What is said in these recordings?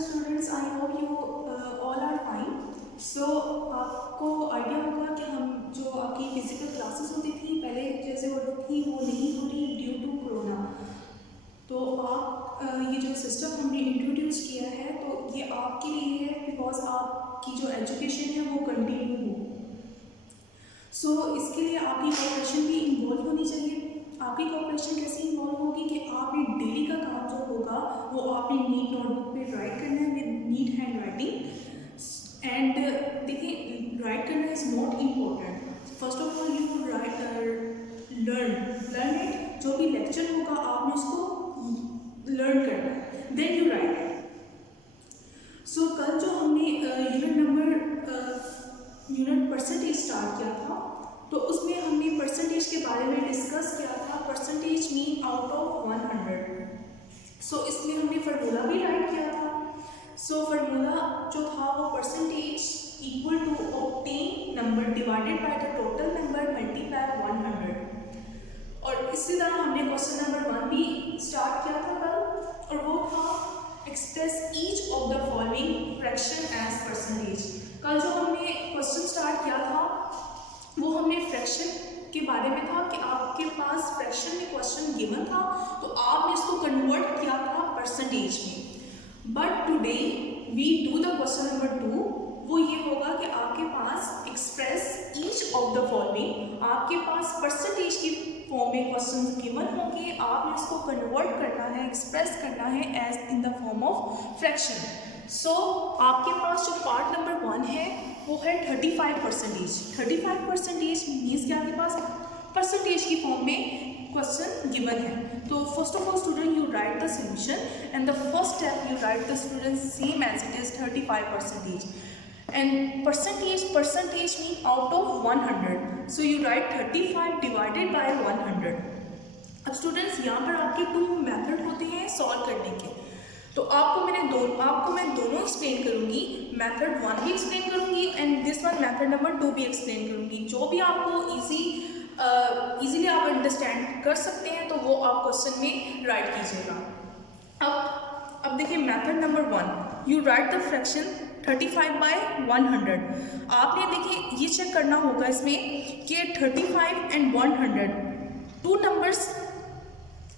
students, I hope you all are fine. So आपको idea होगा कि हम जो आपकी फिजिकल क्लासेस होती थी पहले जैसे होती थी वो नहीं हो रही ड्यू टू कोरोना। तो आप ये जो सिस्टम हमने इंट्रोड्यूस किया है तो ये आपके लिए है बिकॉज आपकी जो एजुकेशन है वो कंटिन्यू हो। सो इसके लिए आपकी कोऑपरेशन भी इन्वॉल्व होनी चाहिए। आपकी कोऑपरेशन कैसे इन्वॉल्व होगी कि आपने डेली का काम जो होगा वो आपने नीट नोटबुक पे राइट करना है with neat handwriting. And देखिए राइट करना is not important. First of all you learn it. जो भी लेक्चर होगा आपने उसको लर्न करना है, देन यू राइट। सो कल जो हमने यूनिट परसेंटेज स्टार्ट किया था तो उसमें हमने परसेंटेज के बारे में डिस्कस किया था। Percentage mean out of 100। सो इसमें हमने फार्मूला भी राइट किया था। सो फार्मूला जो था वो percentage equal to obtain number divided by the total number multiply 100। और इसी तरह हमने क्वेश्चन नंबर 1 भी स्टार्ट किया था कल, और वो था express each of the following fraction as percentage. कल जो हमने क्वेश्चन स्टार्ट किया था वो हमने फ्रैक्शन के बारे में था कि आपके पास फ्रैक्शन में क्वेश्चन गिवन था तो आपने इसको कन्वर्ट किया था परसेंटेज में। But today we do the question number 2। वो ये होगा कि आपके पास express each of the following, आपके पास परसेंटेज की फॉर्म में क्वेश्चन गिवन होंगे, आपने इसको कन्वर्ट करना है, एक्सप्रेस करना है as in the form of fraction. So आपके पास जो पार्ट नंबर 1 है वो है 35%। 35% मीन्स कि आपके पास परसेंटेज की फॉर्म में क्वेश्चन गिवन है। तो first of all student you write the solution and the first step you write the student same as it is 35%। And percentage mean out of 100। So you write 35 divided by 100। अब students यहाँ पर आपके 2 method होते हैं solve करने के। तो आपको मैं दोनों एक्सप्लेन करूँगी। मेथड 1 भी एक्सप्लेन करूँगी and this one method number 2 भी एक्सप्लेन करूँगी। जो भी आपको इजीली आप अंडरस्टैंड कर सकते हैं तो वो आप क्वेश्चन में राइट कीजिएगा। अब देखिए method number 1, you write the fraction 35 by 100। आपने देखिए ये चेक करना होगा इसमें कि 35 and 100 2 numbers,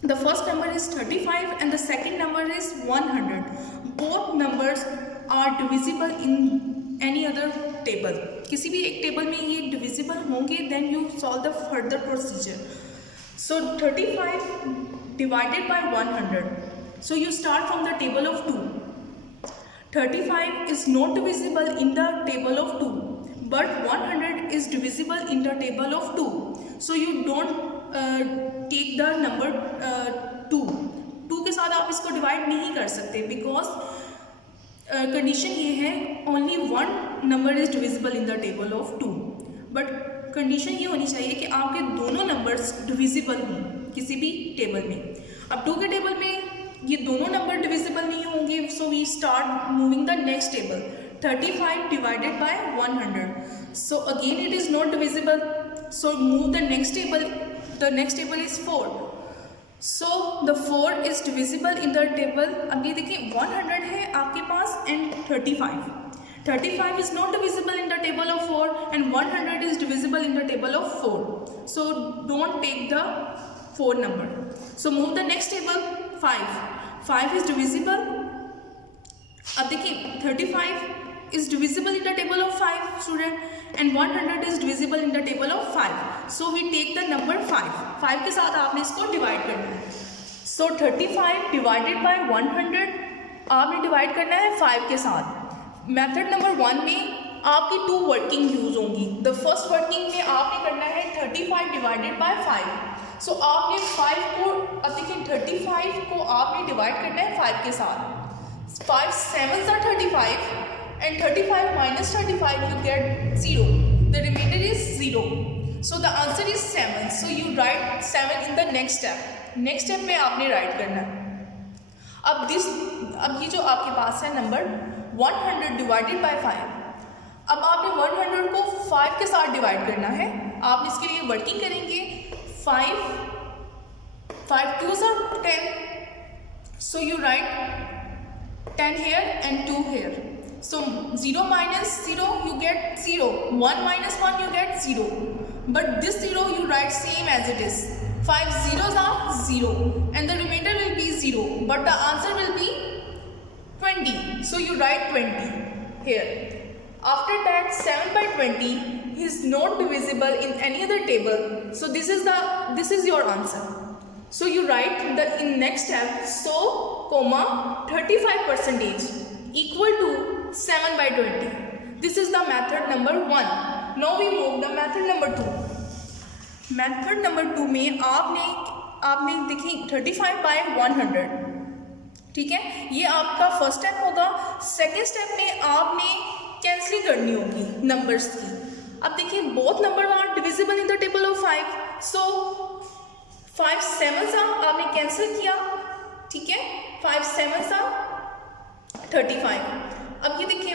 the first number is 35 and the second number is 100. Both numbers are divisible in any other table. किसी भी एक टेबल में ये divisible होंगे, then you solve the further procedure. So 35 divided by 100. So you start from the table of 2. 35 is not divisible in the table of 2, but 100 is divisible in the table of 2. So you don't take the number 2 के साथ आप इसको divide नहीं कर सकते because condition ये है only 1 number is divisible in the table of 2। But condition ये होनी चाहिए कि आपके दोनों नंबर्स डिविजिबल हों किसी भी टेबल में। अब 2 के टेबल में ये दोनों नंबर डिविजिबल नहीं होंगे, so we start moving the next table 35 divided by 100। So again it is not divisible, so move the next table. The next table is 4. So the 4 is divisible in the table। अब ये देखिए 100 है आपके पास and 35 is not divisible in the table of 4 and 100 is divisible in the table of 4. So don't take the 4 number. So move the next table 5 is divisible। अब देखिए 35 is divisible in the table of 5 student and 100 is divisible in the table of 5. So we take the number 5 के साथ आपने इसको divide करना है। So 35 divided by 100 आपने divide करना है 5 के साथ। मेथड नंबर 1 में आपकी 2 वर्किंग यूज होंगी। द फर्स्ट वर्किंग में आपने करना है 35 डिवाइडेड बाय 5। सो आपने 5 को, अब देखिए 35 को आपने डिवाइड करना है 5 के साथ। 5 7s are 35 and 35 minus 35 you get 0. The remainder is 0. So the answer is 7. So you write 7 in the next step. Next step में आपने राइट करना है। अब ये जो आपके पास है नंबर 100 डिवाइडेड बाय 5। अब आपने 100 को 5 के साथ डिवाइड करना है। आप इसके लिए वर्किंग करेंगे 5 2s are 10. So you write 10 here and 2 here. So 0 minus 0 you get 0, 1 minus 1 you get 0, but this 0 you write same as it is. 5 zeros are 0 and the remainder will be 0, but the answer will be 20. So you write 20 here. After that 7 by 20 is not divisible in any other table. So this is your answer. So you write the in next step, so comma 35% equal to 7 by 20. This is the method number 1. Now we move the method number 2. Method number 2 में आपने देखिए 35 by 100, ठीक है, ये आपका first step होगा. Second step में आपने कैंसिलिंग करनी होगी नंबर्स की. अब देखिए both number are divisible in the table of 5. So 5 7 आपने कैंसिल किया, ठीक है, 5 7 35. अब ये देखिए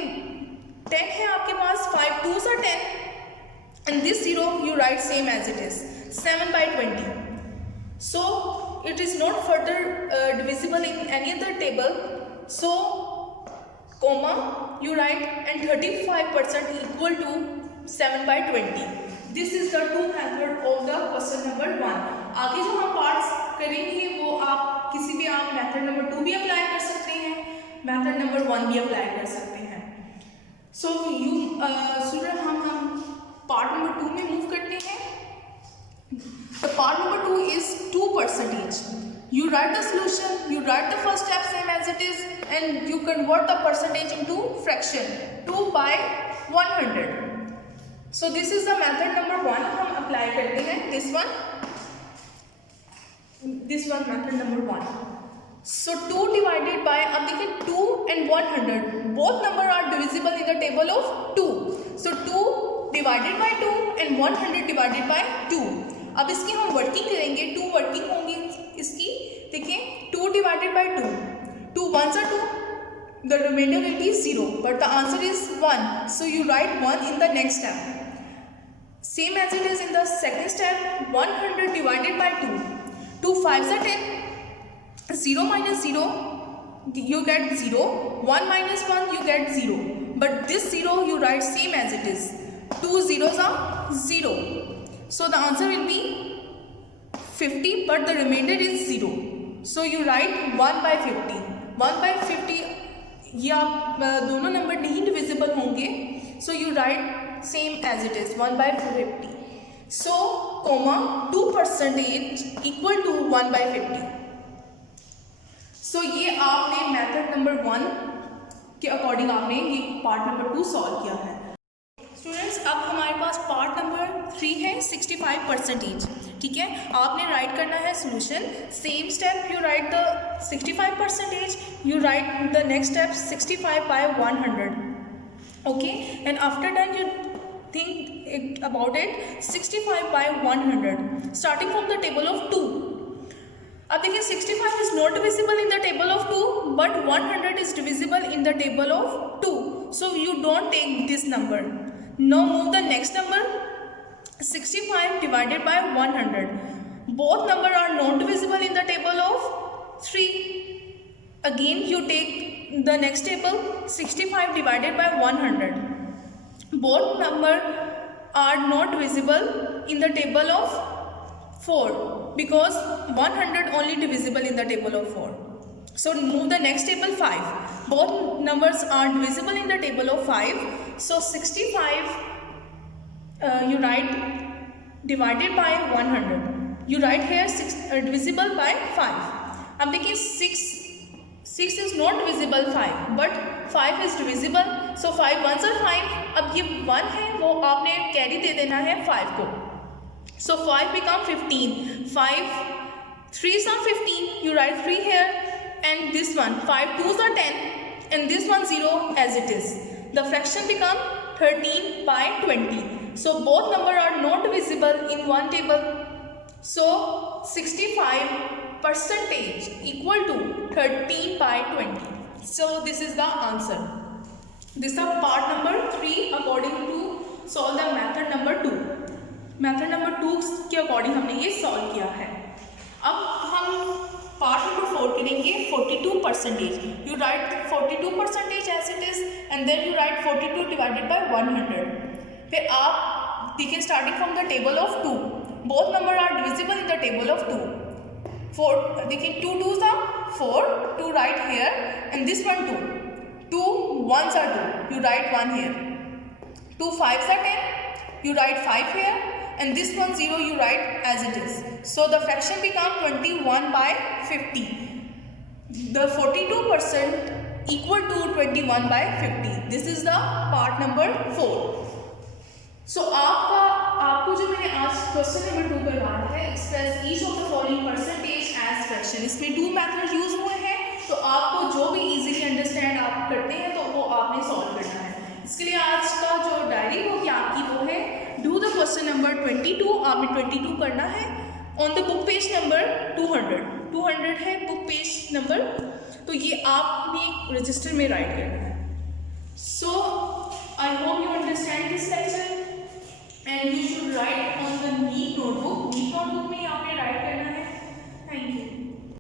10 है आपके पास, 5 2 10 and this 0 you write same as it is, 7 by 20. So it is not further divisible in any other table. So comma you write and 35% equal to 7 by 20. This is the two method of the question number 1. आगे जो हम parts करेंगे वो आप किसी भी आप method number 2 भी अप्लाई कर सकते हैं, मेथड नंबर 1 भी अप्लाई कर सकते हैं. सो स्टूडेंट हम पार्ट नंबर 2 में मूव करते हैं. The part number 2 is 2%. You write the solution, you write the first step same as it is, and you convert the percentage into fraction. 2 by 100. So this is the method number 1. हम apply करते हैं this one method number 1. So 2 divided by, अब देखिए 2 and 100 both number are divisible in the table of 2. So 2 divided by 2 and 100 divided by 2. अब इसकी हम working करेंगे, 2 working होंगी इसकी. देखिए 2 divided by 2, 2 1s are 2, the remainder will be 0, but the answer is 1. So you write 1 in the next step. Same as it is in the second step, 100 divided by 2, 2 5s are 10, 0 minus 0 you get 0, 1 minus 1 you get 0, but this 0 you write same as it is, 2 zeros are 0. So the answer will be 50, but the remainder is 0. So you write 1 by 50. 1 by 50 ये आप दोनों number नहीं divisible होंगे. So you write same as it is, 1 by 50. So comma 2% equal to 1 by 50. So ये आपने method number 1 के according आपने ये पार्ट नंबर 2 सॉल्व किया है. स्टूडेंट्स अब हमारे पास पार्ट नंबर 3 है 65%. ठीक है, आपने राइट करना है solution. Same step you write the 65%, you write the next step 65 by 100. Okay, and after that you think about it 65 by 100 starting from the table of 2. अब देखिए 65 is not divisible in the table of 2, but 100 is divisible in the table of 2. So you don't take this number. Now move the next number, 65 divided by 100. Both number are not divisible in the table of 3. Again you take the next table, 65 divided by 100. Both number are not divisible in the table of 4 because 100 only divisible in the table of 4. So move the next table, 5. Both numbers are divisible in the table of 5. So 65 you write divided by 100. You write here divisible by 5. अब देखिए 6 is not divisible 5, but 5 is divisible. So 5 1s are 5. अब ये 1 है वो आपने carry दे देना है 5 को. So 5 become 15. 5 3s are 15. You write 3 here. And this one 5 2s are 10 and this one 0 as it is. The fraction become 13 by 20. So both number are not divisible in one table. So 65% equal to 13 by 20. So this is the answer. This is part number 3 according to solve the method number 2. Method number 2 के according हमने ये solve किया है. अब हम part number 4 करेंगे 42%. You write 42% as it is and then you write 42 divided by 100. फिर आप देखिए starting from the table of 2, both number are divisible in the table of 2. 4 देखिए 2 2s are 4, 2 right here and this one 2. 2 1s are 2, you write 1 here. 2 5s are 10, you write 5 here and this one 0 you write as it is. So the fraction become 21 by 50. The 42% equal to 21 by 50. This is the part number 4. So आपको जो मैंने आज question number 2 करवाया है, express each of the following percentage as fraction. इसमें 2 method use हुए हैं, तो आपको जो भी इजीली अंडरस्टैंड आप करते हैं तो वो आपने सॉल्व करना है. इसके लिए आज का जो डायरी होगी आपकी वो है डू द क्वेश्चन नंबर 22. आपने 22 करना है on the book page number 200 है बुक पेज नंबर. तो ये आपने रजिस्टर में राइट करना है.